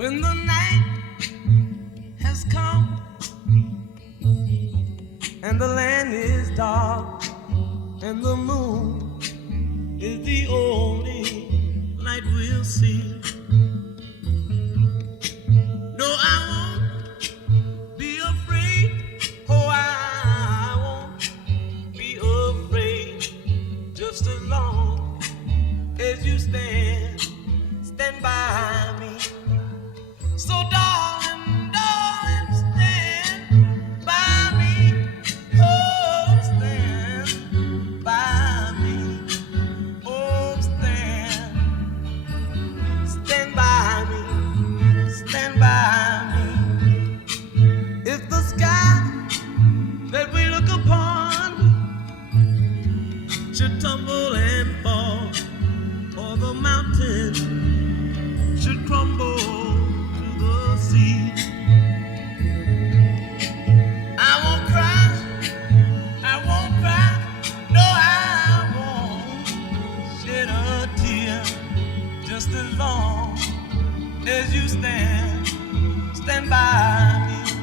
When the night has come and the land is dark and the moon is the only light we'll see. No, I won't be afraid. Oh, I won't be afraid. Just as long as you stand by me. So darling, darling, stand by me. Oh, stand by me. Oh, stand by me. Stand by me. If the sky that we look upon should tumble and fall, or the mountain should crumble to the sea, I won't cry, I won't cry, no, I won't shed a tear, just as long as you stand by me.